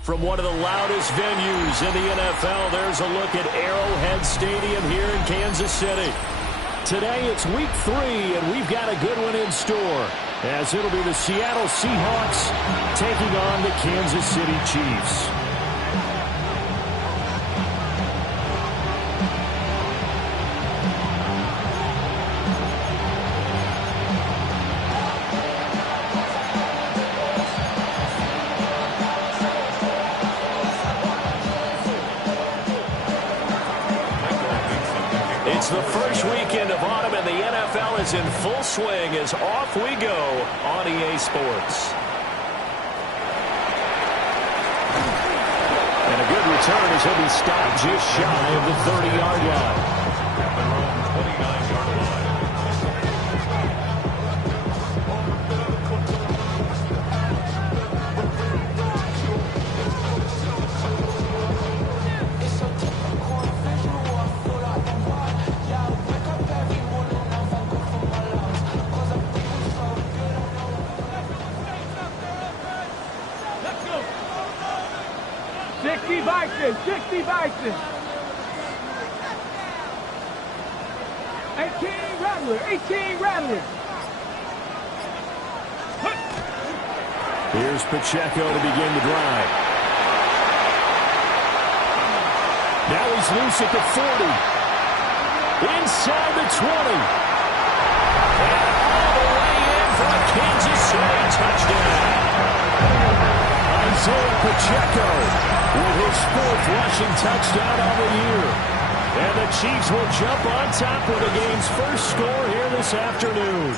From one of the loudest venues in the NFL, there's a look at Arrowhead Stadium here in Kansas City. Today it's week 3, and we've got a good one in store, as it'll be the Seattle Seahawks taking on the Kansas City Chiefs. It's the first weekend of autumn, and the NFL is in full swing as off we go on EA Sports. And a good return as he'll be stopped just shy of the 30-yard line. At their own 29-yard line. Dixie Bison. 18 Rattler. 18 Rattler. Here's Pacheco to begin the drive. Now he's loose at the 40. Inside the 20. And all the way in for a Kansas City touchdown. Isaiah Pacheco with his 4th rushing touchdown on the year. And the Chiefs will jump on top with the game's first score here this afternoon.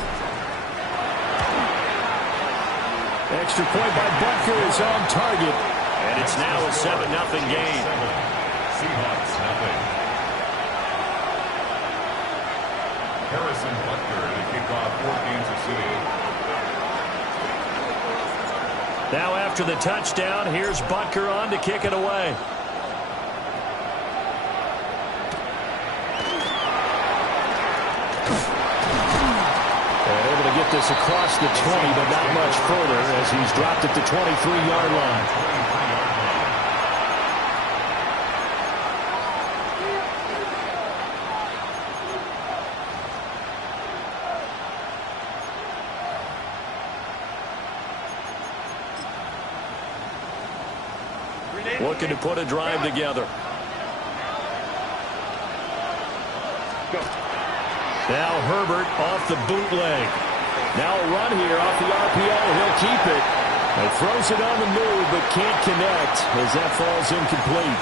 Extra point by Butker is on target. And it's now a 7-0 game. Seahawks nothing. Harrison Butker to kick off for Kansas City. Now after the touchdown, here's Butker on to kick it away. And able to get this across the 20, but not much further as he's dropped at the 23-yard line. Looking to put a drive together. Now Herbert off the bootleg. Now a run here off the RPO. He'll keep it. He throws it on the move, but can't connect as that falls incomplete.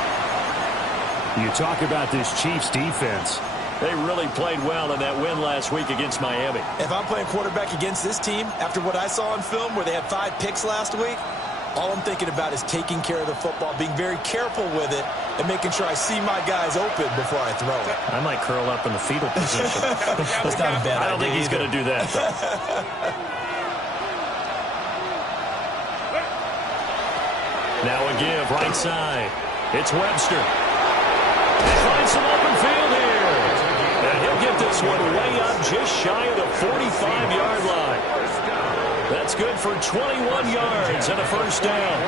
You talk about this Chiefs defense. They really played well in that win last week against Miami. If I'm playing quarterback against this team, after what I saw on film where they had 5 picks last week, all I'm thinking about is taking care of the football, being very careful with it, and making sure I see my guys open before I throw it. I might curl up in the fetal position. That's not a bad idea. I don't think he's going to do that, though. Now a give, right side. It's Webster. He finds some open field here. And he'll get this one way up just shy of the 45-yard line. That's good for 21 yards and a first down.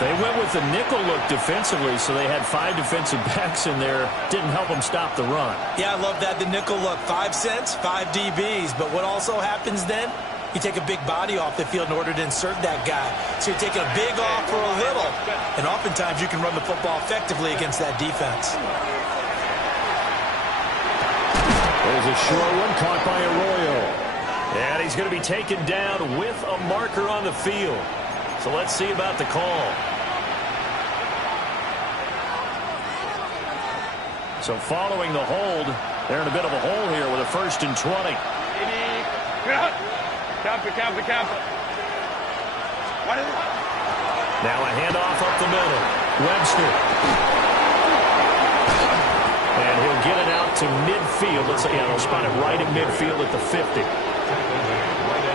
They went with the nickel look defensively, so they had 5 defensive backs in there. Didn't help them stop the run. Yeah, I love that, the nickel look. 5 cents, 5 DBs. But what also happens then, you take a big body off the field in order to insert that guy. So you're taking a big off for a little. And oftentimes you can run the football effectively against that defense. There's a short one caught by Arroyo. And he's going to be taken down with a marker on the field. So let's see about the call. So following the hold, they're in a bit of a hole here with a 1st and 20. Now a handoff up the middle. Webster. And he'll get it out to midfield. Let's say, yeah, they'll spot it right at midfield at the 50.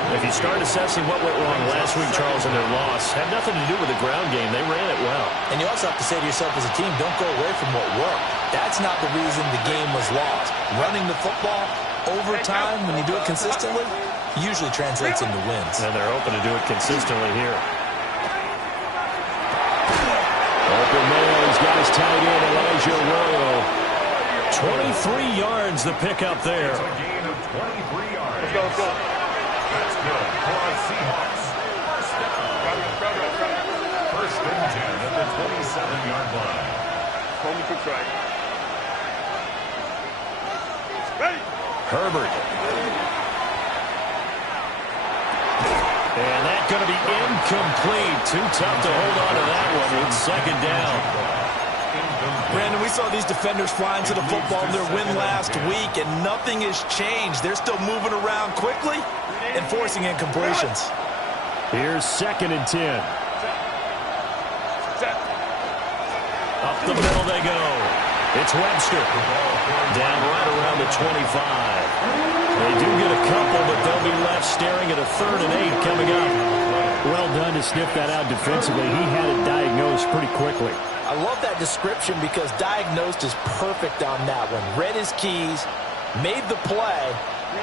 If you start assessing what went wrong last week, Charles, in their loss, had nothing to do with the ground game. They ran it well. And you also have to say to yourself as a team, don't go away from what worked. That's not the reason the game was lost. Running the football over time, when you do it consistently, usually translates into wins. And they're hoping to do it consistently here. Open man, he's got his tight end, Elijah Arroyo. 23 yards the pickup there. It's a gain of 23 yards. Let's go. That's good for our Seahawks. First and 10 at the 27-yard line. Herbert. And that's going to be incomplete. Too tough to hold on to that one with second down. Brandon, we saw these defenders flying to the football in their win last week, and nothing has changed. They're still moving around quickly and forcing incompletions. Here's second and 10. Up the middle they go. It's Webster. Down right around the 25. They do get a couple, but they'll be left staring at a 3rd and 8 coming up. Well done to sniff that out defensively. He had it diagnosed pretty quickly. I love that description because diagnosed is perfect on that one. Read his keys, made the play,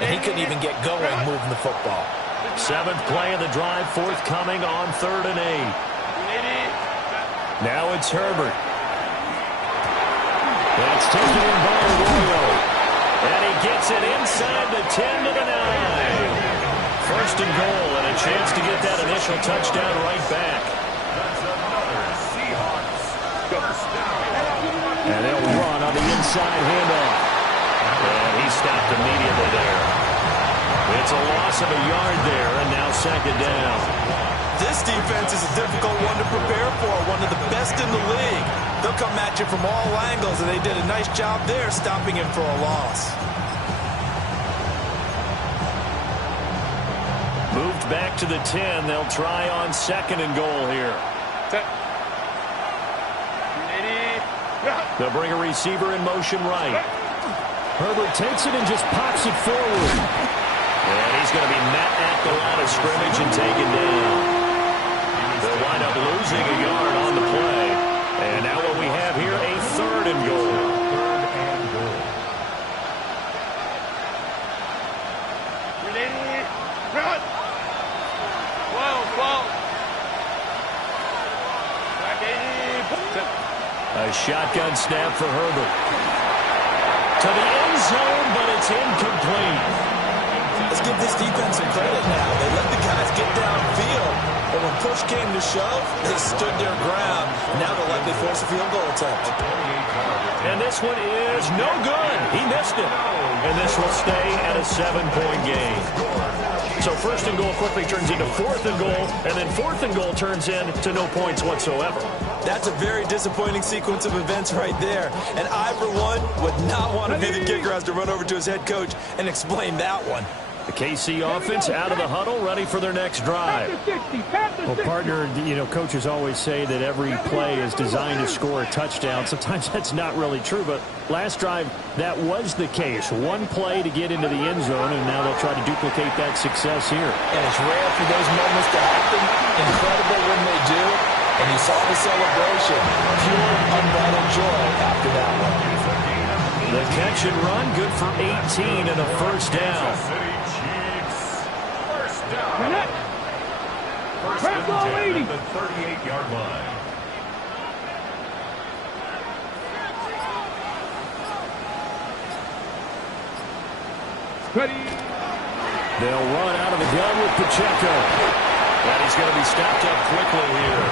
and he couldn't even get going moving the football. 7th play of the drive forthcoming on 3rd and 8. Now it's Herbert. That's taken in by Arroyo. And he gets it inside the 10 to the 9. First and goal, and a chance to get that initial touchdown right back. That's another Seahawks first down. And they'll run on the inside handoff. And he stopped immediately there. It's a loss of a yard there, and now second down. This defense is a difficult one to prepare for, one of the best in the league. They'll come at you from all angles, and they did a nice job there stopping him for a loss. Moved back to the 10. They'll try on second and goal here. They'll bring a receiver in motion right. Herbert takes it and just pops it forward. And he's going to be met at the line of scrimmage and taken down. They'll wind up losing a yard on the play. And now what we have here, a 3rd and goal. A shotgun snap for Herbert. To the end zone, but it's incomplete. Let's give this defense some credit now. They let the guys get downfield, but when push came to shove, they stood their ground. Now they'll likely force a field goal attempt. And this one is no good. He missed it. And this will stay at a 7-point game. So 1st and goal quickly turns into 4th and goal, and then 4th and goal turns into no points whatsoever. That's a very disappointing sequence of events right there. And I, for one, would not want to be the kicker who has to run over to his head coach and explain that one. The KC offense out of the huddle, ready for their next drive. Well, partner, coaches always say that every play is designed to score a touchdown. Sometimes that's not really true, but last drive, that was the case. One play to get into the end zone, and now they'll try to duplicate that success here. And it's rare for those moments to happen. Incredible when they do. And you saw the celebration. Pure, unbridled joy after that one. The catch and run, good for 18 and a first down. First down. First and 10 at the 38-yard line. Ready. They'll run out of the gun with Pacheco. And he's going to be stopped up quickly here.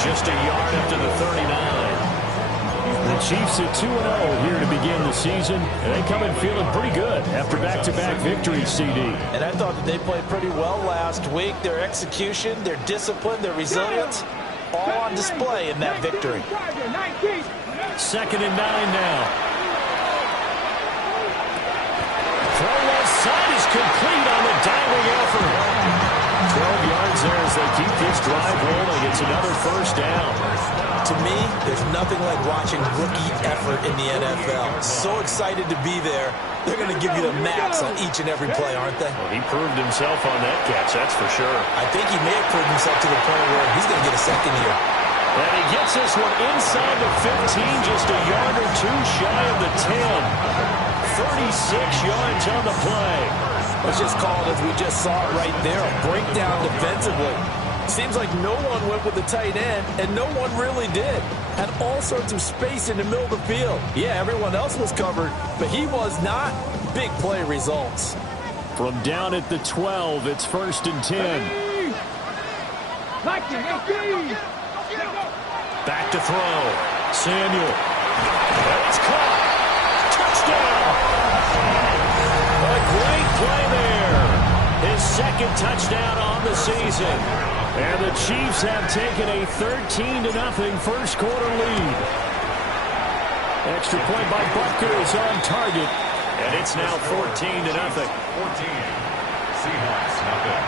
Just a yard up to the 39. The Chiefs at 2-0 here to begin the season, and they come in feeling pretty good after back-to-back victories, CD. And I thought that they played pretty well last week. Their execution, their discipline, their resilience, all on display in that victory. 2nd and 9 now. Throw left side is complete on the diving effort. 12 yards there as they keep this drive rolling. It's another first down. To me, there's nothing like watching rookie effort in the NFL. So excited to be there. They're going to give you the max on each and every play, aren't they? Well, he proved himself on that catch, that's for sure. I think he may have proved himself to the point where he's going to get a second here. And he gets this one inside the 15, just a yard or two shy of the 10. 46 yards on the play. Let's just call it as we just saw it right there, a breakdown defensively. Seems like no one went with the tight end, and no one really did. Had all sorts of space in the middle of the field. Yeah, everyone else was covered, but he was not. Big play results. From down at the 12, it's 1st and 10. Back to throw. Samuel. And it's caught. Touchdown. A great play there. His second touchdown on the season. And the Chiefs have taken a 13-0 first quarter lead. Extra point by Butker is on target. And it's now 14-0. 14. Seahawks, nothing.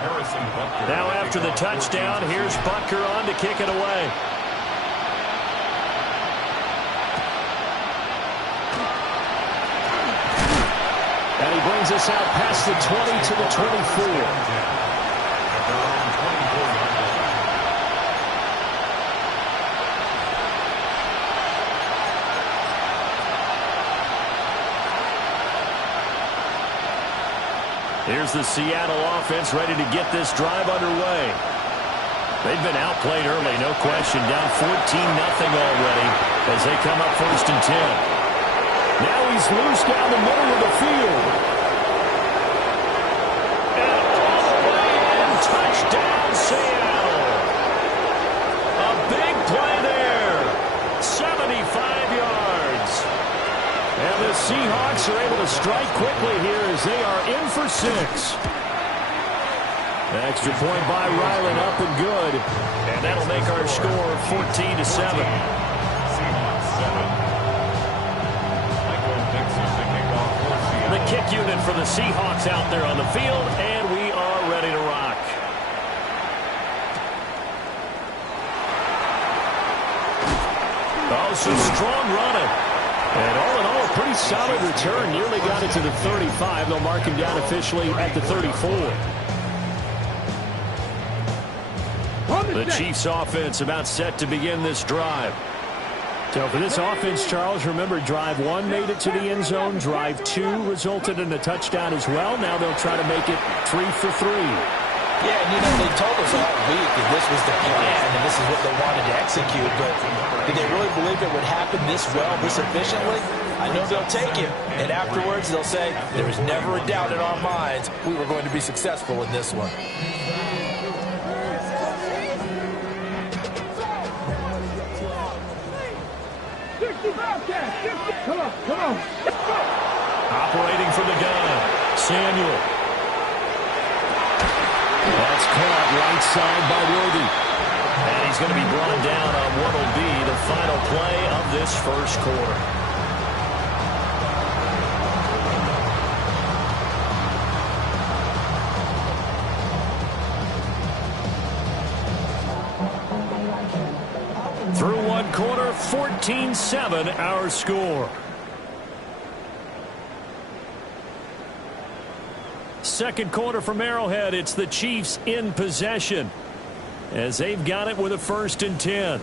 Harrison Butker. Now after the touchdown, here's Butker on to kick it away. And he brings us out past the 20 to the 24. Here's the Seattle offense ready to get this drive underway. They've been outplayed early, no question. Down 14-0 already as they come up 1st and 10. Now he's loose down the middle of the field. And all the way in, touchdown Seattle. A big play there. 75 yards. And the Seahawks are able to strike quickly here as they are in for 6. Extra point by Ryland, up and good. And that'll make our score 14-7. Seahawks 7. Michael Dixon, the kickoff for Seattle. The kick unit for the Seahawks out there on the field, and we are ready to rock. Oh, some strong running. And all in all, a pretty solid return. Nearly got it to the 35. They'll mark him down officially at the 34. The Chiefs offense about set to begin this drive. So for this offense, Charles, remember drive 1 made it to the end zone. Drive 2 resulted in a touchdown as well. Now they'll try to make it 3 for 3. Yeah, and you know, they told us all week that this was the plan and this is what they wanted to execute, but did they really believe it would happen this well, this efficiently? I know they'll take it, and afterwards they'll say, there was never a doubt in our minds we were going to be successful in this one. Come on. Operating from the gun, Samuel. That's caught right side by Worthy. And he's going to be brought down on what will be the final play of this first quarter. Through one quarter, 14-7 our score. Second quarter from Arrowhead, it's the Chiefs in possession as they've got it with a 1st and 10.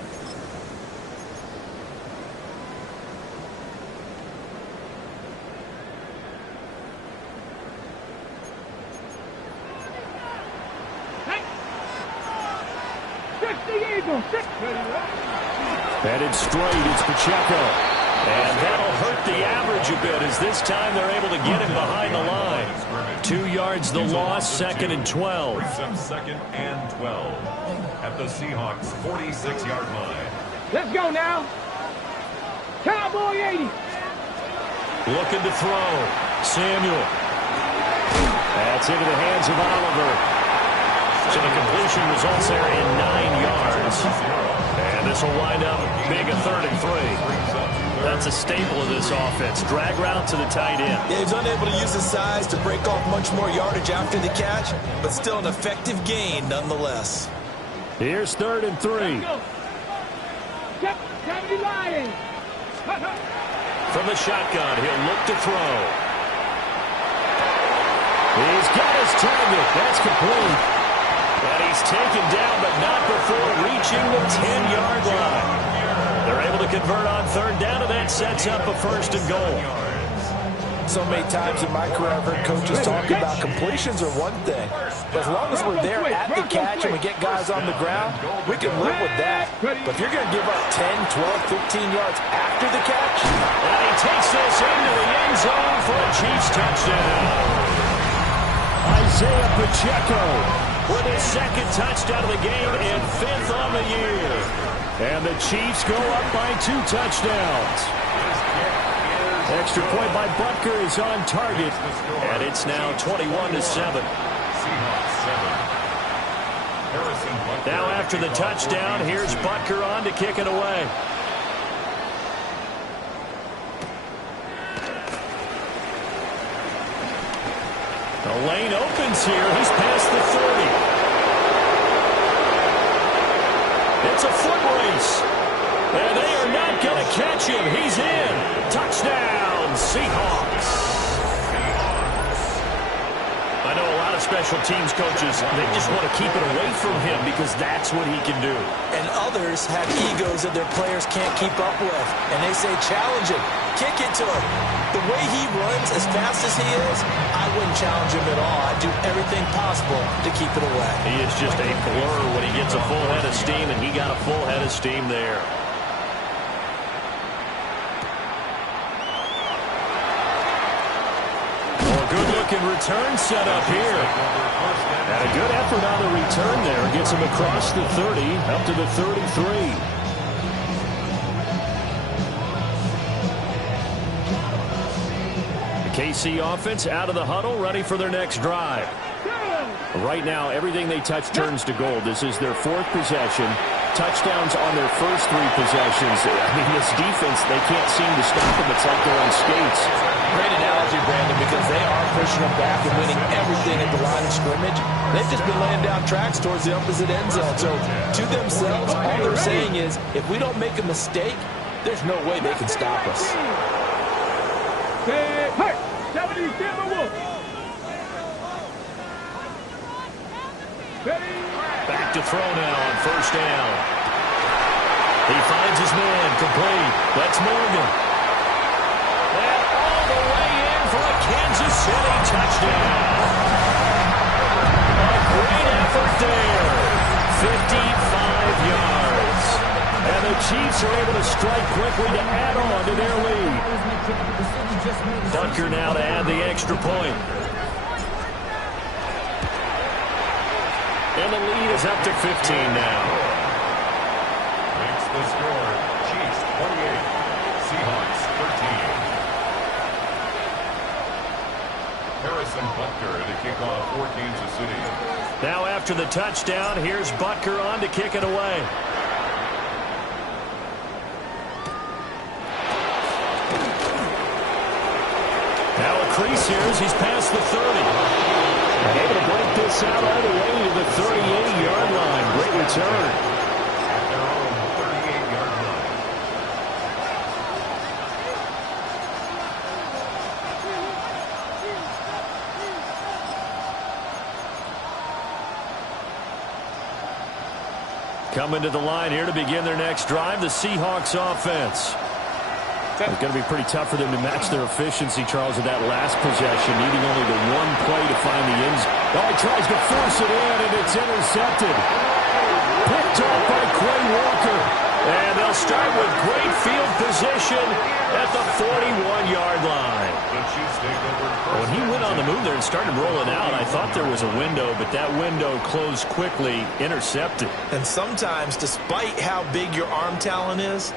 Headed straight, it's Pacheco. And that'll hurt the average a bit as this time they're able to get him behind the line. 2 yards the loss, 2nd and 12. Brings up 2nd and 12 at the Seahawks 46-yard line. Let's go now. Cowboy 80. Looking to throw. Samuel. That's into the hands of Oliver. So the completion results there in 9 yards. And this will wind up being a 3rd and 3. That's a staple of this offense. Drag route to the tight end. Yeah, he's unable to use his size to break off much more yardage after the catch, but still an effective gain nonetheless. Here's 3rd and 3. From the shotgun, he'll look to throw. He's got his target. That's complete. And he's taken down, but not before reaching the 10-yard line. They're able to convert on third down, and that sets up a 1st and goal. So many times in my career I've heard coaches talk about completions are one thing. But as long as we're there at the catch and we get guys on the ground, we can live with that. But if you're going to give up 10, 12, 15 yards after the catch. And he takes this into the end zone for a Chiefs touchdown. Isaiah Pacheco With his 2nd touchdown of the game and 5th on the year. And the Chiefs go up by 2 touchdowns. Extra point by Butker is on target. And it's now 21-7. Now after the touchdown, here's Butker on to kick it away. The lane opens here. He's past the 30. It's a foot race. And they are not going to catch him. He's in. Touchdown, Seahawks. I know a lot of special teams coaches, they just want to keep it away from him because that's what he can do. And others have egos that their players can't keep up with. And they say, challenge him. Kick it to him. The way he runs as fast as he is, I wouldn't challenge him at all. I'd do everything possible to keep it away. He is just a blur when he gets a full head of steam, and he got a full head of steam there. Good-looking return set up here. And a good effort on the return there. Gets him across the 30, up to the 33. The KC offense out of the huddle, ready for their next drive. Right now, everything they touch turns to gold. This is their 4th possession. Touchdowns on their first 3 possessions. I mean, this defense, they can't seem to stop them. It's like they're on skates. Great analogy, Brandon, because they are pushing them back and winning everything at the line of scrimmage. They've just been laying down tracks towards the opposite end zone. So, to themselves, all they're saying is, if we don't make a mistake, there's no way they can stop us. Back to throw now on 1st down. He finds his man, complete. That's Morgan. And all the way in for a Kansas City touchdown. A great effort there. 55 yards. And the Chiefs are able to strike quickly to add on to their lead. Butker now to add the extra point. And the lead is up to 15 now. Makes the score. Chiefs 28, Seahawks 13. Harrison Butker to kick off for Kansas City. Now after the touchdown, here's Butker on to kick it away. Now a crease here as he's past the 30. Able to break this out all the way to the 38-yard line. Great return. At their own 38-yard line. Coming to the line here to begin their next drive, the Seahawks offense. It's going to be pretty tough for them to match their efficiency, Charles, at that last possession, needing only the one play to find the end zone. Oh, he tries to force it in, and it's intercepted. Picked off by Quay Walker. And they'll start with great field position at the 41-yard line. When he went on the move there and started rolling out, I thought there was a window, but that window closed quickly, intercepted. And sometimes, despite how big your arm talent is,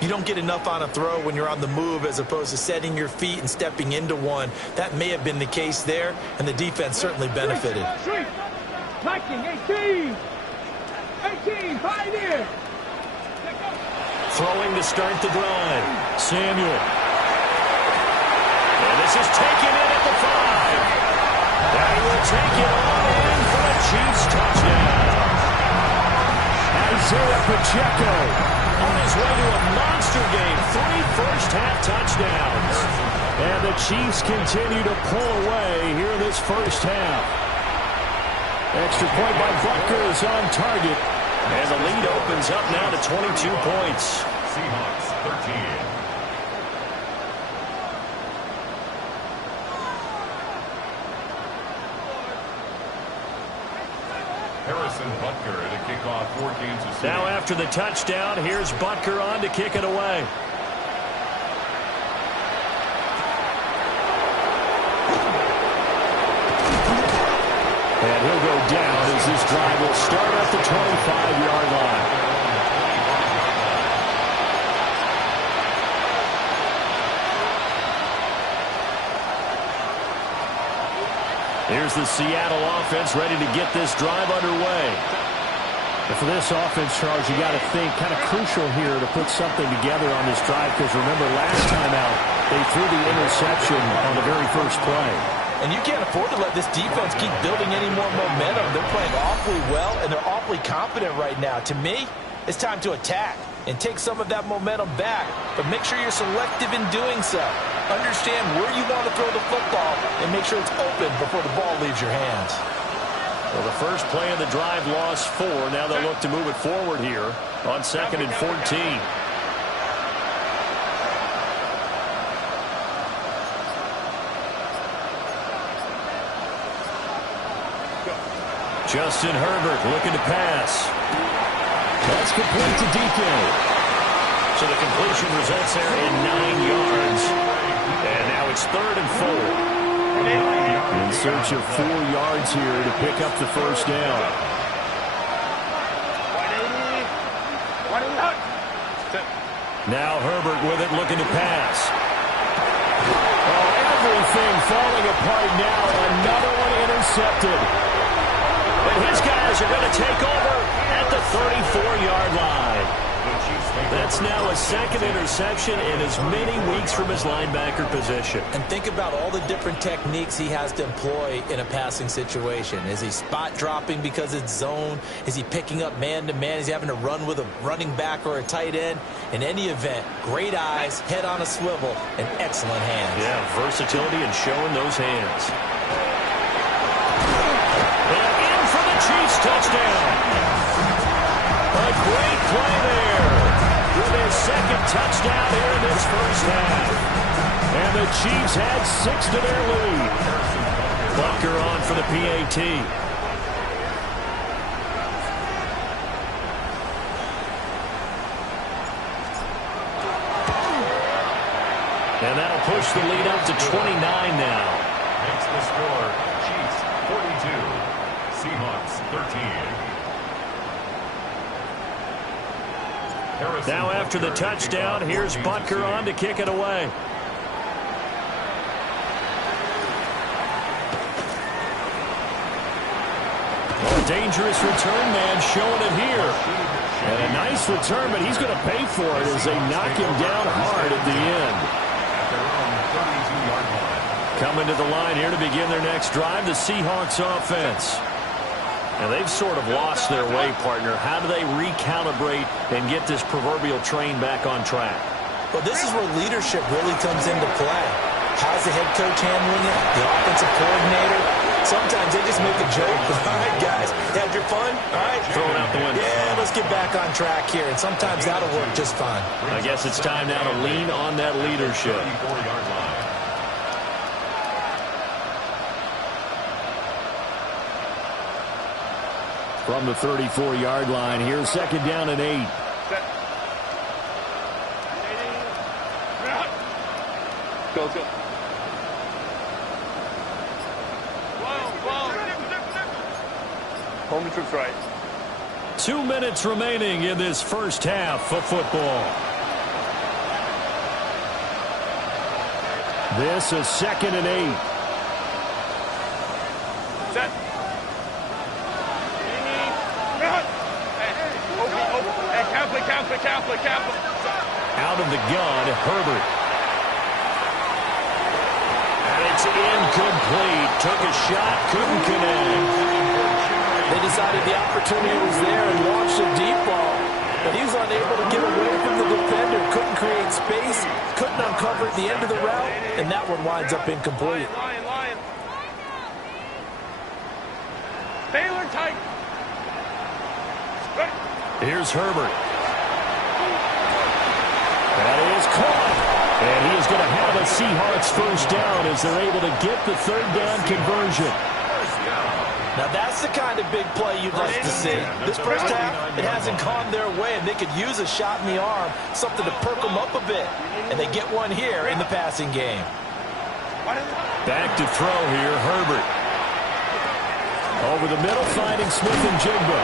you don't get enough on a throw when you're on the move as opposed to setting your feet and stepping into one. That may have been the case there, and the defense certainly benefited. Viking, 18! 18, pioneer! Throwing to start the drive. Samuel. And this is taken in at the 5. And he will take it on in for a Chiefs touchdown. Isaiah Pacheco on his way to a monster game. 3 first-half touchdowns. And the Chiefs continue to pull away here in this first half. Extra point by Butker is on target. And the lead opens up now to 22 points. Seahawks kickoff for Kansas City. Now after the touchdown, here's Butker on to kick it away. And he'll go down as this drive will start at the 25-yard line. Here's the Seattle offense ready to get this drive underway. And for this offense, Charles, you got to think kind of crucial here to put something together on this drive, because remember last time out they threw the interception on the very first play. And you can't afford to let this defense keep building any more momentum. They're playing awfully well, and they're awfully confident right now. To me, it's time to attack and take some of that momentum back. But make sure you're selective in doing so. Understand where you want to throw the football and make sure it's open before the ball leaves your hands. Well, the first play of the drive lost 4. Now they'll look to move it forward here on 2nd and 14. Justin Herbert looking to pass. That's complete to DK. So the completion results there in 9 yards. And now it's 3rd and 4. In search of 4 yards here to pick up the first down. Now Herbert with it, looking to pass. Oh, everything falling apart now. Another one intercepted. And his guys are going to take over at the 34-yard line. That's now a 2nd interception in as many weeks from his linebacker position. And think about all the different techniques he has to employ in a passing situation. Is he spot dropping because it's zone? Is he picking up man-to-man? Is he having to run with a running back or a tight end? In any event, great eyes, head on a swivel, and excellent hands. Yeah, versatility and showing those hands. And in for the Chiefs touchdown. A great play there. With his 2nd touchdown here in this first half. And the Chiefs had 6 to their lead. Butker on for the PAT. And that'll push the lead up to 29 now. Makes the score Chiefs 42, Seahawks 13. Now after the touchdown, here's Butker on to kick it away. A dangerous return man showing it here. And a nice return, but he's going to pay for it as they knock him down hard at the end. Coming to the line here to begin their next drive, the Seahawks offense. And they've sort of lost their way, partner. How do they recalibrate and get this proverbial train back on track? Well, this is where leadership really comes into play. How's the head coach handling it? The offensive coordinator? Sometimes they just make a joke. All right, guys, had your fun? All right. Throw it out the window. Yeah, let's get back on track here. And sometimes that'll work just fine. I guess it's time now to lean on that leadership. From the 34-yard line, here's 2nd down and 8. Go. Home troops right. 2 minutes remaining in this first half of football. This is 2nd and 8. Set. Carefully. Out of the gun, Herbert. And it's incomplete. Took a shot, couldn't connect. They decided the opportunity was there and launched a deep ball. But he was unable to get away from the defender. Couldn't create space. Couldn't uncover at the end of the route. And that one winds up incomplete. Lion. Baylor tight. Here's Herbert. That is caught. And he is going to have a Seahawks first down as they're able to get the 3rd down conversion. Now that's the kind of big play you'd like to see. This first half, it hasn't gone their way, and they could use a shot in the arm, something to perk them up a bit. And they get one here in the passing game. Back to throw here, Herbert. Over the middle, finding Smith and Jigba.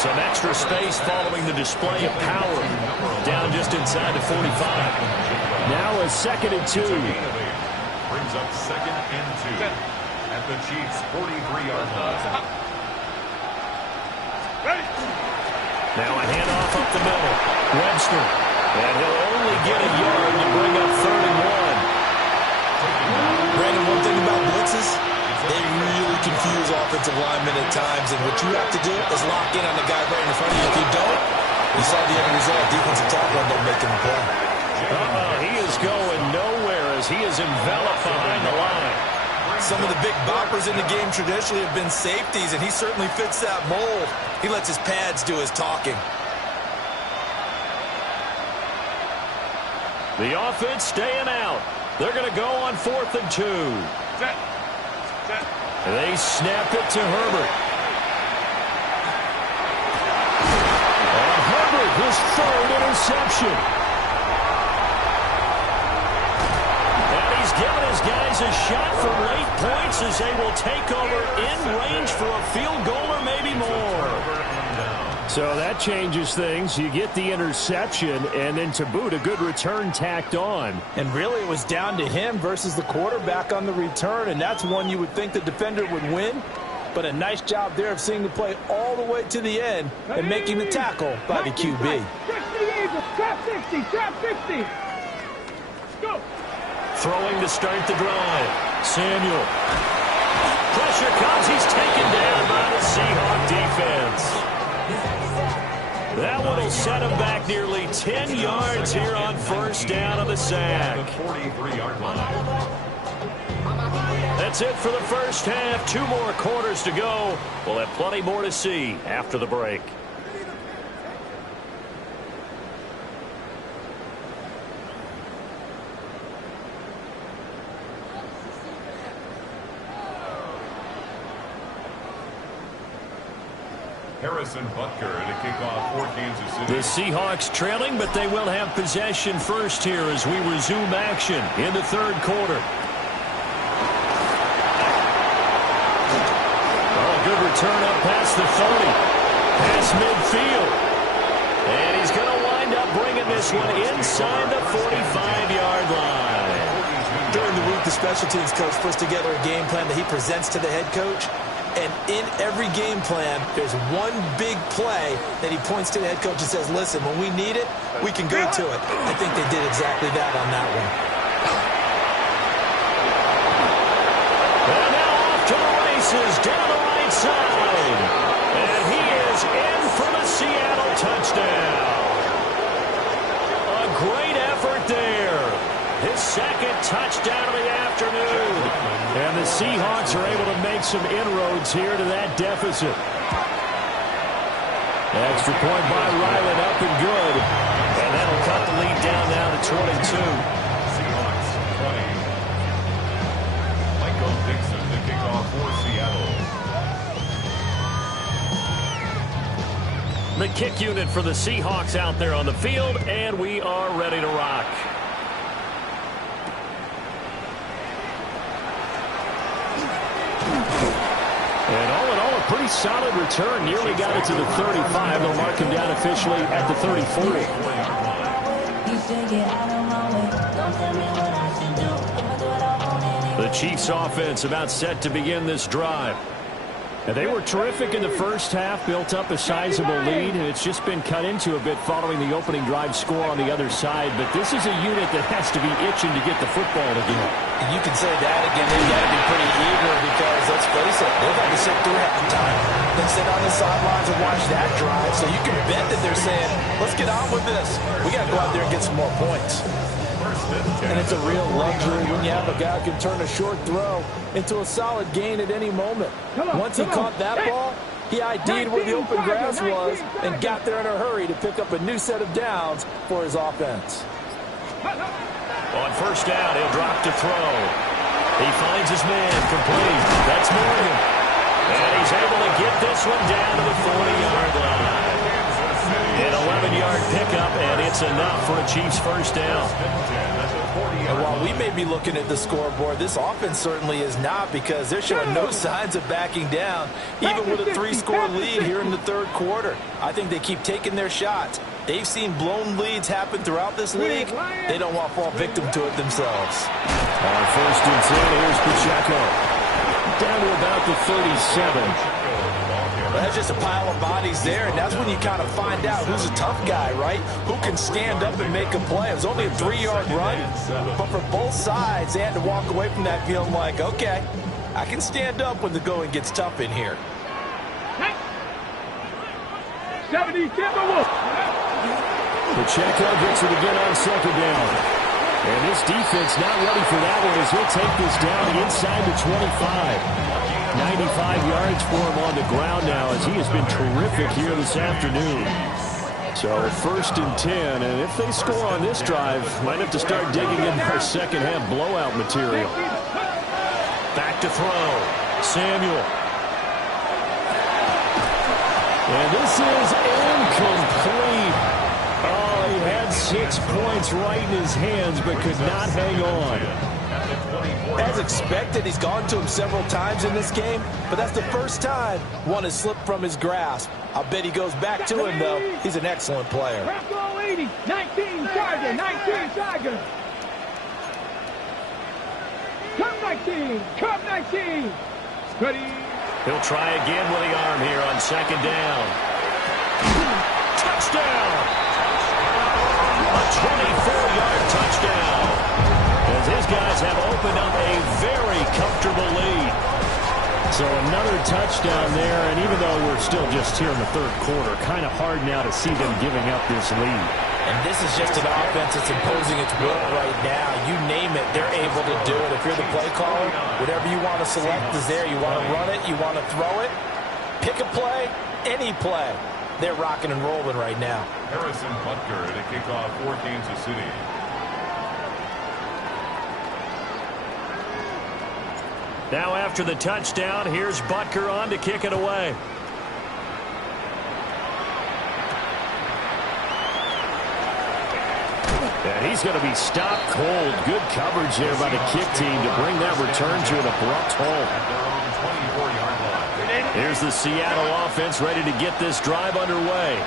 Some extra space following the display of power. Down just inside the 45. Now a 2nd and 2. Brings up 2nd and 2 at the Chiefs' 43-yard line. Now a handoff up the middle. Webster. And he'll only get a yard to bring up 3rd and 1. Brandon, one thing about blitzes, they really confuse offensive linemen at times, and what you have to do is lock in on the guy right in front of you. If you don't, you saw the end result. Defensive tackle ended up making the play. He is going nowhere as he is enveloped behind the line. Some of the big boppers in the game traditionally have been safeties, and he certainly fits that mold. He lets his pads do his talking. The offense staying out. They're going to go on 4th and 2. They snap it to Herbert. And Herbert, his 3rd interception. And he's given his guys a shot for late points as they will take over in range for a field goal or maybe more. So that changes things. You get the interception, and then to boot, a good return tacked on. And really, it was down to him versus the quarterback on the return, and that's one you would think the defender would win. But a nice job there of seeing the play all the way to the end and making the tackle by the QB. Trap 60, trap 50. Go. Throwing to start the drive. Samuel. Pressure comes. He's taken down by the Seahawk defense. That one will set him back nearly 10 yards here on 1st down of the sack. The 43-yard line. That's it for the first half. 2 more quarters to go. We'll have plenty more to see after the break. Harrison Butker to kick off for Kansas City. The Seahawks trailing, but they will have possession first here as we resume action in the 3rd quarter. Oh, good return up past the 30. Past midfield. And he's going to wind up bringing this one inside the 45-yard line. During the week, the special teams coach puts together a game plan that he presents to the head coach. And in every game plan, there's one big play that he points to the head coach and says, listen, when we need it, we can go to it. I think they did exactly that on that one. And now off to the races down the right side. And he is in for the Seattle touchdown. A great effort there. His 2nd touchdown of the afternoon. And the Seahawks are able to make some inroads here to that deficit. Extra point by Ryland, up and good. And that'll cut the lead down now to 22. Seahawks 20. Michael Dixon to kick off for Seattle. The kick unit for the Seahawks out there on the field, and we are ready to rock. And all in all, a pretty solid return. Nearly got it to the 35. They'll mark him down officially at the 34. The Chiefs offense about set to begin this drive. And they were terrific in the first half, built up a sizable lead, and it's just been cut into a bit following the opening drive score on the other side. But this is a unit that has to be itching to get the football again. And you can say that again. They've got to be pretty eager because, let's face it, they've had to sit through halftime, then sit on the sidelines and watch that drive. So you can bet that they're saying, let's get on with this. We got to go out there and get some more points. And it's a real luxury when you have a guy who can turn a short throw into a solid gain at any moment. Once he caught that ball, he ID'd where the open grass was and got there in a hurry to pick up a new set of downs for his offense. On 1st down, he'll drop to throw. He finds his man complete. That's Morgan. And he's able to get this one down to the 40-yard line. An 11-yard pickup, and it's enough for a Chiefs first down. And while we may be looking at the scoreboard, this offense certainly is not, because they're showing no signs of backing down, even with a 3-score lead here in the third quarter. I think they keep taking their shots. They've seen blown leads happen throughout this league. They don't want to fall victim to it themselves. On first and 10, here's Pacheco. Down to about the 37. Well, that's just a pile of bodies there, and that's when you kind of find out who's a tough guy, right? Who can stand up and make a play. It was only a 3-yard run, but for both sides, they had to walk away from that feeling like, okay, I can stand up when the going gets tough in here. 70 Timberwolves. Pacheco gets it again on second down. And this defense not ready for that one as he'll take this down inside the 25. 95 yards for him on the ground now as he has been terrific here this afternoon. So first and 10, and if they score on this drive, might have to start digging in our second half blowout material. Back to throw. Samuel. And this is incomplete. Oh, he had 6 points right in his hands but could not hang on. As expected, he's gone to him several times in this game, but that's the first time one has slipped from his grasp. I'll bet he goes back to him, though. He's an excellent player. 80, 19 Tiger, 19 Tiger. Come 19, come 19. Ready. He'll try again with the arm here on second down. Touchdown! A 24-yard touchdown. As his guys have opened up a very comfortable lead. So another touchdown there, and even though we're still just here in the third quarter, kind of hard now to see them giving up this lead. And this is just an offense that's imposing its will right now. You name it, they're able to do it. If you're the play caller, whatever you want to select is there. You want to run it, you want to throw it, pick a play, any play. They're rocking and rolling right now. Harrison Butker to kick off for Kansas City. Now after the touchdown, here's Butker on to kick it away. And he's going to be stopped cold. Good coverage there by the kick team to bring that return to an abrupt halt. Here's the Seattle offense ready to get this drive underway.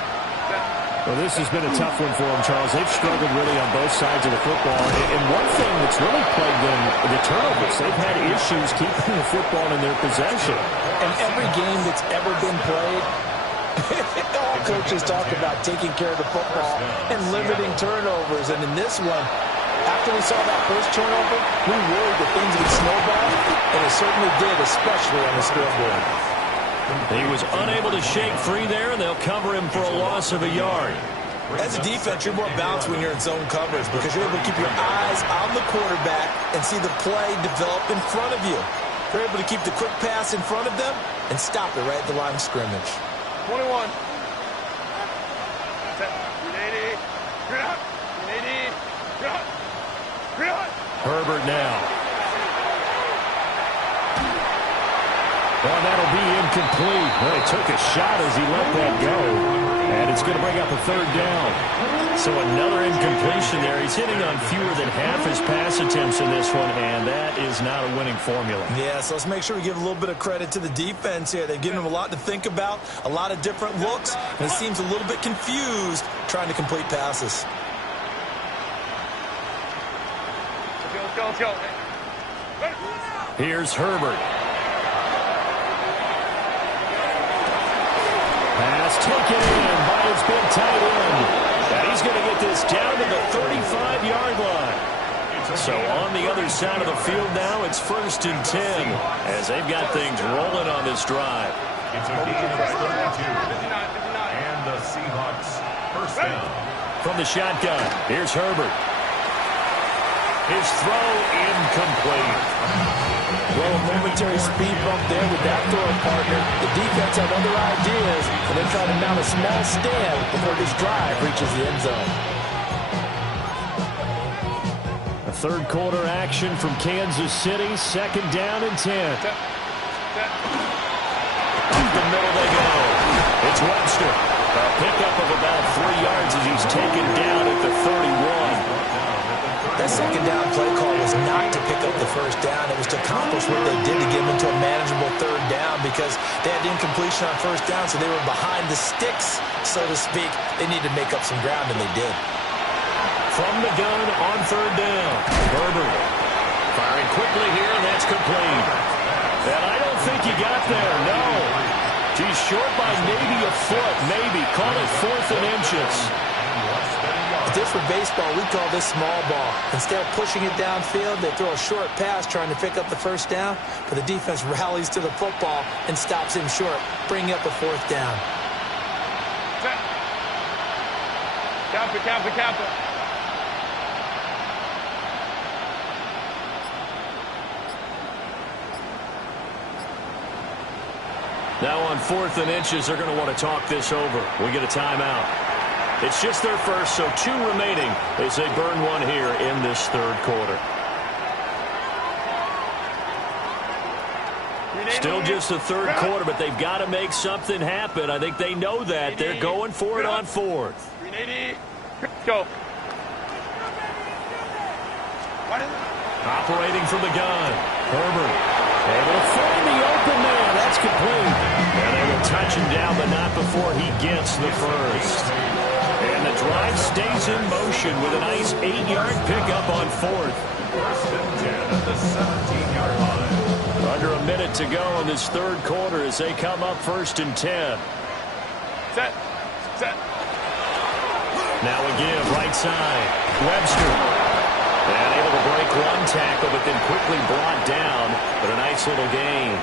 Well, this has been a tough one for them, Charles. They've struggled really on both sides of the football. And one thing that's really plagued them, the turnovers. They've had issues keeping the football in their possession. And every game that's ever been played, all coaches talk about taking care of the football and limiting turnovers. And in this one, after we saw that first turnover, we worried that things would snowball, and it certainly did, especially on the scoreboard. He was unable to shake free there, and they'll cover him for a loss of a yard. As a defense, you're more balanced when you're in zone coverage because you're able to keep your eyes on the quarterback and see the play develop in front of you. You're able to keep the quick pass in front of them and stop it right at the line of scrimmage. 21. Herbert now. Well, that'll be incomplete. Well, he took a shot as he let that go. And it's going to bring up a third down. So another incompletion there. He's hitting on fewer than half his pass attempts in this one, and that is not a winning formula. Yeah, so let's make sure we give a little bit of credit to the defense here. They've given him a lot to think about, a lot of different looks, and he seems a little bit confused trying to complete passes. Let's go. Here's Herbert. Pass taken in by his big tight end. And he's going to get this down to the 35-yard line. So on the other side of the field now, it's first and 10 as they've got things rolling on this drive. It's a gain of 32. And the Seahawks first down. From the shotgun, here's Herbert. His throw incomplete. Well, a momentary speed bump there with that throwing partner. The defense had other ideas, and they're trying to mount a small stand before this drive reaches the end zone. A third quarter action from Kansas City. Second down and 10. middle they go. It's Webster. A pickup of about 3 yards as he's taken down at the 31. That second down play call was not to pick up the first down. It was to accomplish what they did to get them into a manageable third down because they had incompletion on first down, so they were behind the sticks, so to speak. They needed to make up some ground, and they did. From the gun on third down, Herbert firing quickly here, and that's complete. And I don't think he got there, no. He's short by maybe a foot, maybe. Call it 4th and inches. If this were baseball, we call this small ball. Instead of pushing it downfield, they throw a short pass trying to pick up the first down, but the defense rallies to the football and stops him short, bringing up a 4th down. Kappa. Now on 4th and inches, they're going to want to talk this over. We get a timeout. It's just their first, so 2 remaining as they burn one here in this third quarter. Still just the third quarter, but they've got to make something happen. I think they know that. They're going for it on 4th. Go. Operating from the gun. Herbert able to find the open man. That's complete. And they will touch him down, but not before he gets the first. And the drive stays in motion with a nice 8-yard pickup on 4th. 1st and 10 at the 17-yard line. Under a minute to go in this third quarter as they come up 1st and 10. Set. Now a give right side. Webster. And able to break one tackle, but then quickly brought down. But a nice little gain.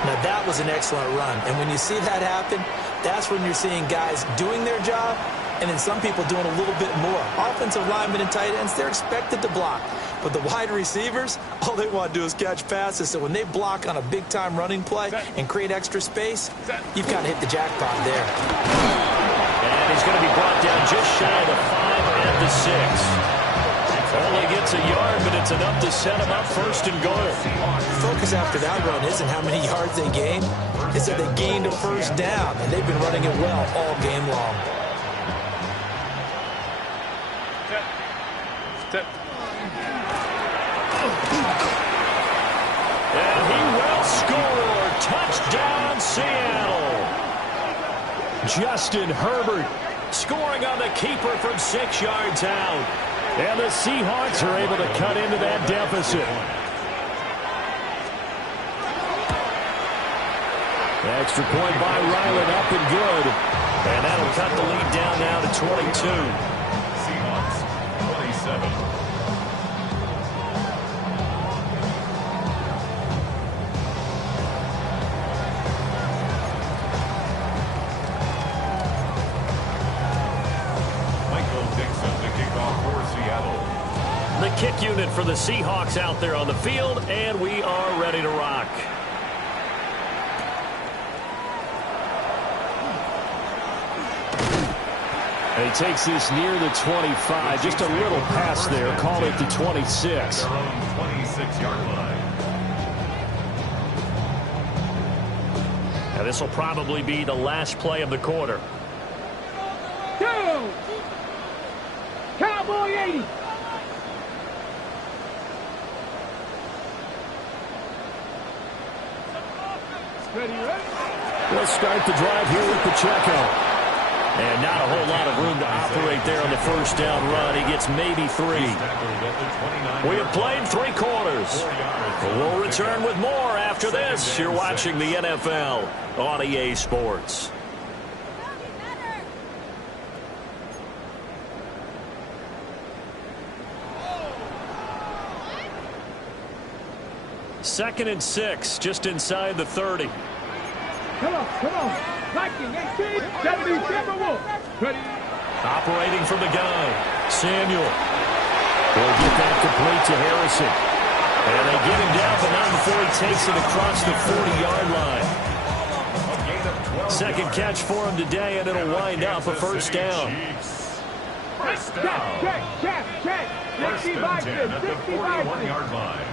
Now, that was an excellent run. And when you see that happen, that's when you're seeing guys doing their job and then some people doing a little bit more. Offensive linemen and tight ends, they're expected to block. But the wide receivers, all they want to do is catch passes. So when they block on a big-time running play and create extra space, you've got to hit the jackpot there. And he's going to be brought down just shy of the 5 at the 6. Only gets a yard, but it's enough to set him up 1st and goal. The focus after that run isn't how many yards they gained. It's that they gained a first down, and they've been running it well all game long. And he will score. Touchdown, Seattle. Justin Herbert scoring on the keeper from 6 yards out. And the Seahawks are able to cut into that deficit. Extra point by Ryland, up and good. And that'll cut the lead down now to 22. Seahawks, 27. The kick unit for the Seahawks out there on the field, and we are ready to rock. And he takes this near the 25. Just a little pass there. Call it the 26. Their own 26-yard line. Now this will probably be the last play of the quarter. Go! Cowboy 80. Ready? Let's start the drive here with Pacheco. And not a whole lot of room to operate there on the first down run. He gets maybe 3. We have played 3 quarters. We'll return with more after this. You're watching the NFL on EA Sports. Second and 6, just inside the 30. Come on. Viking 18, 77 Wolf. Ready? Operating from the gun. Samuel will get that complete to Harrison. And they get him down, but not before he takes it across the 40-yard line. Second catch for him today, and it'll wind up a first down. Check. 60 Vikings, 60 41-yard line.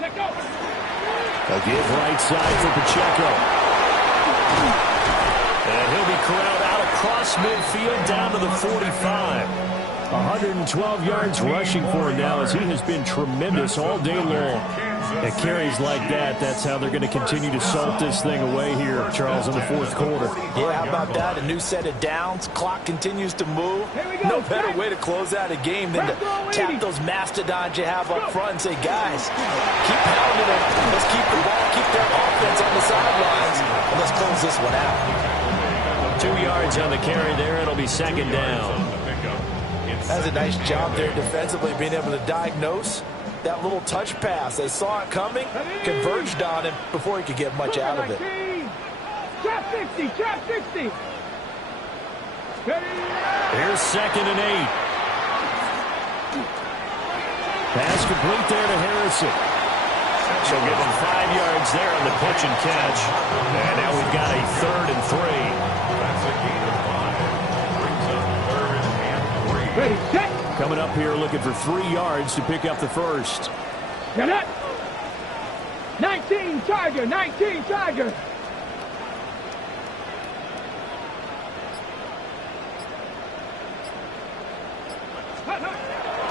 Let go. A give right side for Pacheco. And he'll be corralled out across midfield down to the 45. 112 yards rushing for him now, as he has been tremendous all day long. At carries like that, that's how they're going to continue to salt this thing away here, Charles, in the fourth quarter. Yeah, how about that? A new set of downs. Clock continues to move. No better way to close out a game than to tap those mastodons you have up front and say, guys, keep pounding them. Let's keep the ball, keep their offense on the sidelines, and let's close this one out. 2 yards on the carry there. It'll be second down. That's a nice job there defensively, being able to diagnose that little touch pass. They saw it coming, converged on him before he could get much out of it. Trap 60, trap 60. Here's 2nd and 8. Pass complete there to Harrison. She'll give him 5 yards there on the pitch and catch. And now we've got a 3rd and 3. That's a gain of 5. Brings up 3rd and 3. Ready, set. Coming up here looking for 3 yards to pick up the first. Get it. 19 Tiger, 19 Tiger.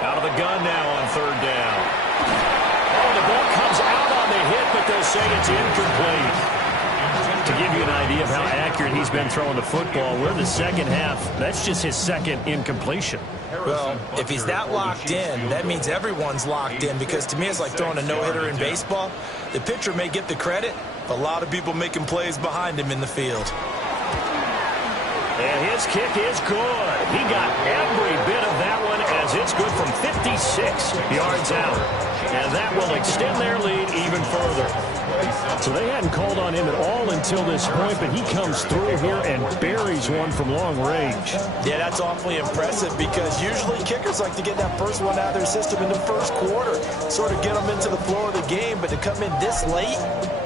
Out of the gun now on 3rd down. Oh, the ball comes out on the hit, but they'll say it's incomplete. To give you an idea of how accurate he's been throwing the football, we're in the second half. That's just his 2nd incompletion. Well, if he's that locked in, that means everyone's locked in, because to me it's like throwing a no-hitter in baseball. The pitcher may get the credit, but a lot of people making plays behind him in the field. And his kick is good. He got every bit of that one, as it's good from 56 yards out. And that will extend their lead even further. So they hadn't called on him at all until this point, but he comes through here and buries one from long range. Yeah, that's awfully impressive, because usually kickers like to get that first one out of their system in the first quarter, sort of get them into the flow of the game, but to come in this late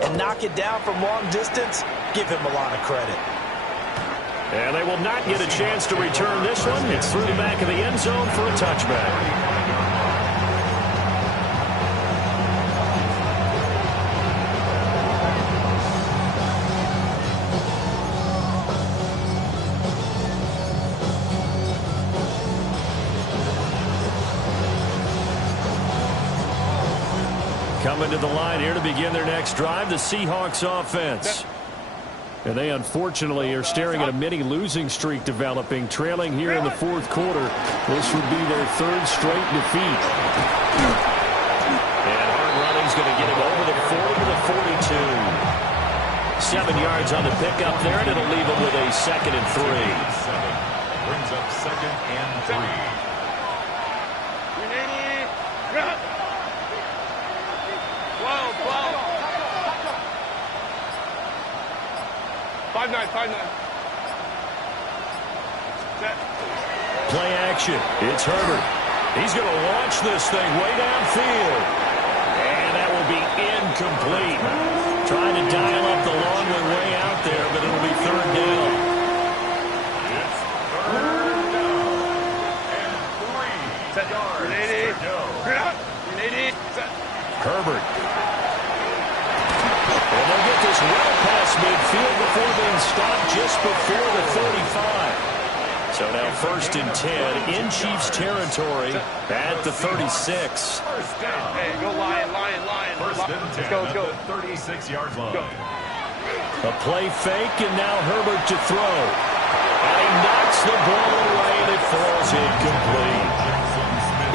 and knock it down from long distance, give him a lot of credit. And they will not get a chance to return this one. It's through the back of the end zone for a touchback. Coming to the line here to begin their next drive, the Seahawks offense. And they unfortunately are staring at a mini losing streak developing, trailing here in the fourth quarter. This would be their 3rd straight defeat. And hard running's going to get him over the 40 to the 42. 7 yards on the pickup there, and it'll leave him with a 2nd and 3. Brings up 2nd and 3. 5-9, 5-9. Play action. It's Herbert. He's going to launch this thing way downfield. And that will be incomplete. Trying to dial up the long way out there, but it'll be 3rd down. It's 3rd down and 3 yards to go. Herbert. And they'll get this well past midfield before being stopped just before the 35. So now 1st and 10 in Chiefs territory at the 36. First down. Hey, go Lion. First and 10 go. at the 36-yard line. A play fake, and now Herbert to throw. And he knocks the ball away, and it falls incomplete.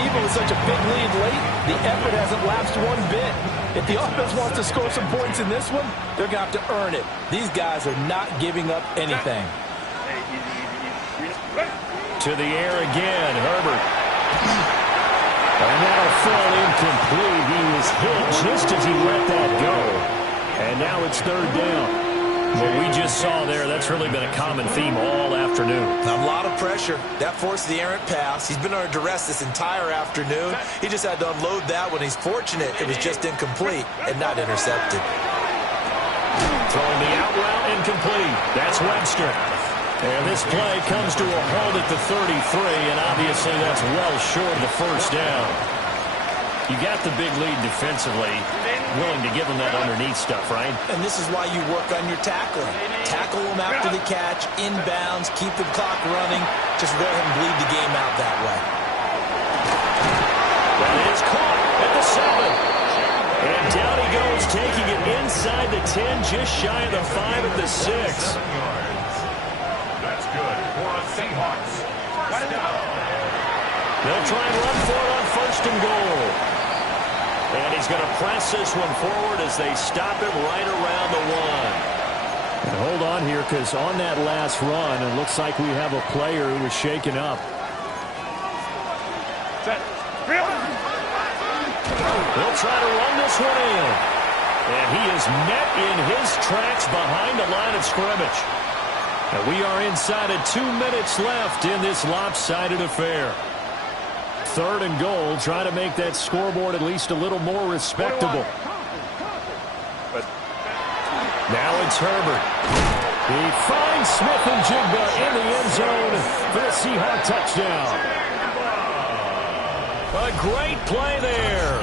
Even with such a big lead late, the effort hasn't lapsed one bit. If the offense wants to score some points in this one, they're going to have to earn it. These guys are not giving up anything. To the air again, Herbert. And that'll fall incomplete. He was hit just as he let that go. And now it's 3rd down. What we just saw there, that's really been a common theme all afternoon. A lot of pressure. That forced the errant pass. He's been under duress this entire afternoon. He just had to unload that one. He's fortunate it was just incomplete and not intercepted. Throwing the out route, incomplete. That's Webster. And this play comes to a halt at the 33, and obviously that's well short of the 1st down. You got the big lead defensively, willing to give them that underneath stuff, right? And this is why you work on your tackling. Tackle them after the catch, inbounds, keep the clock running. Just let him bleed the game out that way. That is caught at the 7. And down he goes, taking it inside the 10, just shy of the 5 at the 6. 7 yards. That's good for a Seahawks. First down. They'll try and run for it on 1st and goal. And he's going to press this one forward as they stop him right around the 1. And hold on here, because on that last run, it looks like we have a player who was shaken up. They'll try to run this one in. And he is met in his tracks behind the line of scrimmage. And we are inside of 2 minutes left in this lopsided affair. 3rd and goal, trying to make that scoreboard at least a little more respectable. Now it's Herbert. He finds Smith-Njigba in the end zone for a Seahawk touchdown. A great play there.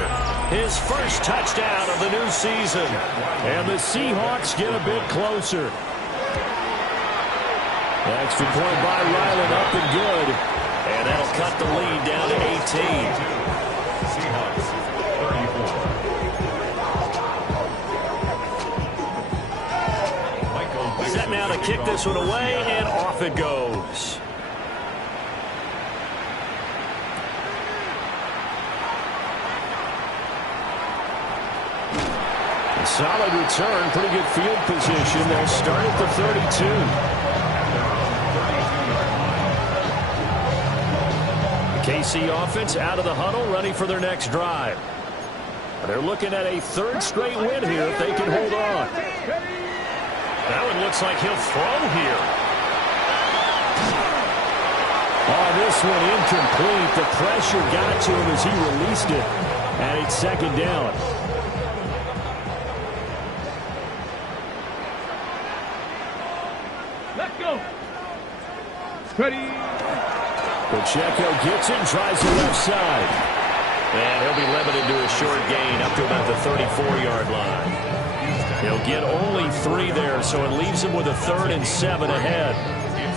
His first touchdown of the new season. And the Seahawks get a bit closer. Extra point by Ryland, up and good. And that'll cut the lead down to 18. Seahawks 34. Set now to kick this one away, and off it goes. A solid return, pretty good field position. They'll start at the 32. KC offense out of the huddle, ready for their next drive. They're looking at a 3rd straight win here if they can hold on. That one looks like he'll throw here. Oh, this one incomplete. The pressure got to him as he released it. And it's 2nd down. Let's go. Ready. Pacheco gets it, tries the left side. And he'll be limited to a short gain up to about the 34-yard line. He'll get only 3 there, so it leaves him with a 3rd and 7 ahead.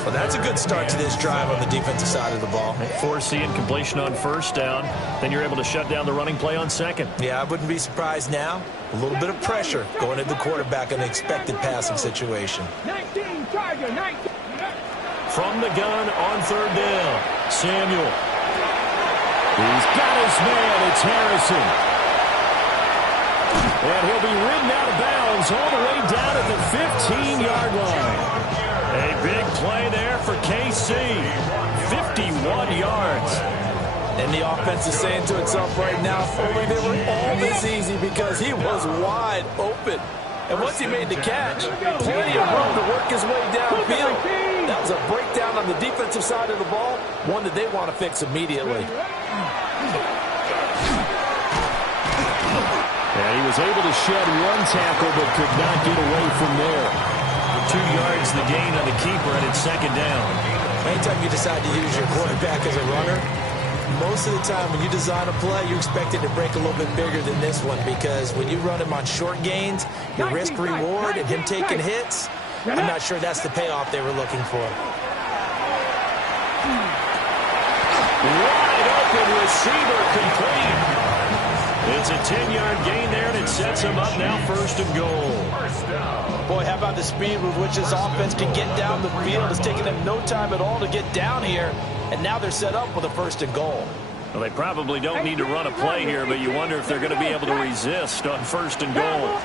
Well, that's a good start to this drive on the defensive side of the ball. Force the incompletion on 1st down. Then you're able to shut down the running play on 2nd. Yeah, I wouldn't be surprised now. A little bit of pressure going at the quarterback in an expected passing situation. 19, Charger, 19. From the gun on 3rd down, Samuel. He's got his man. It's Harrison. And he'll be ridden out of bounds all the way down at the 15-yard line. A big play there for KC. 51 yards. And the offense is saying to itself right now, if only they were all this easy, because he was wide open. And once he made the catch, plenty of room to work his way downfield. That was a breakdown on the defensive side of the ball, one that they want to fix immediately. And he was able to shed 1 tackle, but could not get away from there. 2 yards the gain on the keeper, and it's 2nd down. Anytime you decide to use your quarterback as a runner, most of the time when you design a play, you expect it to break a little bit bigger than this one, because when you run him on short gains, your risk-reward and him taking hits, I'm not sure that's the payoff they were looking for. Wide open receiver complete. It's a 10-yard gain there, and it sets him up now 1st and goal. Boy, how about the speed with which this offense can get down the field? It's taken them no time at all to get down here, and now they're set up with a 1st and goal. Well, they probably don't need to run a play here, but you wonder if they're going to be able to resist on 1st and goal.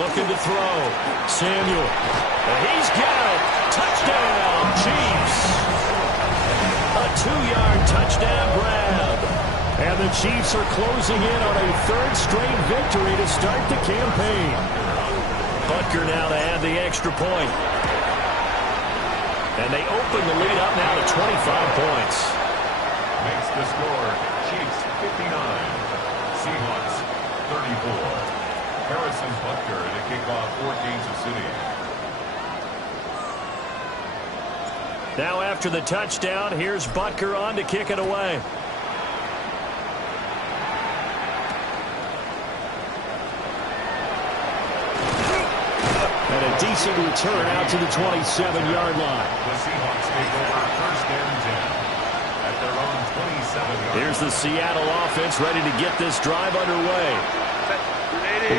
Looking to throw. Samuel. And he's got it. Touchdown, Chiefs. A 2-yard touchdown grab. And the Chiefs are closing in on a 3rd straight victory to start the campaign. Butker now to add the extra point. And they open the lead up now to 25 points. Makes the score Chiefs 59, Seahawks 34. Harrison Butker to kick off for Kansas City. Now after the touchdown, here's Butker on to kick it away. And a decent return out to the 27-yard line. The Seahawks take over first and 10 at their own 27-yard line. Here's the Seattle offense ready to get this drive underway.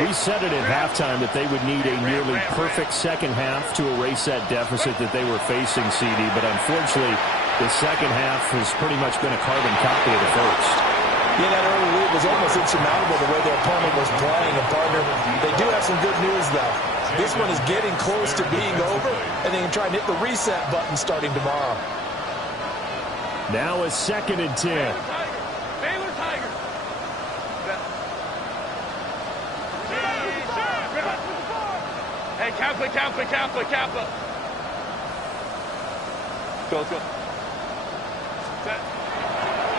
We said it at halftime that they would need a nearly perfect second half to erase that deficit that they were facing, CD. But unfortunately, the second half has pretty much been a carbon copy of the first. Yeah, that early lead was almost insurmountable the way their opponent was playing. And, partner, they do have some good news, though. This one is getting close to being over, and they can try and hit the reset button starting tomorrow. Now a 2nd and 10. Baylor Tigers. Hey, Kappa. Go.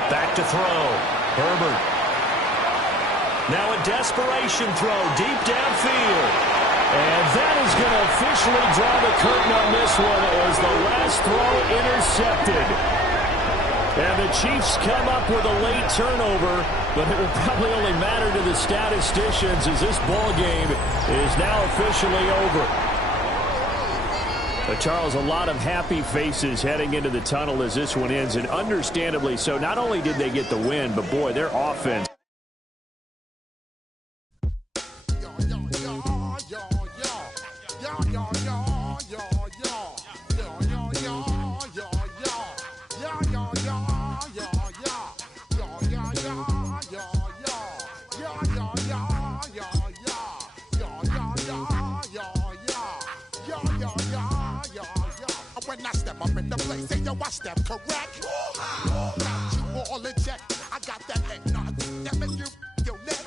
Back to throw. Herbert. Now a desperation throw deep downfield. And that is going to officially draw the curtain on this one as the last throw intercepted. And the Chiefs come up with a late turnover, but it will probably only matter to the statisticians as this ball game is now officially over. But Charles, a lot of happy faces heading into the tunnel as this one ends, and understandably so. Not only did they get the win, but boy, their offense. When I step up in the place, say yo, I step correct. Got you all in check. I got that head nod that make you your neck.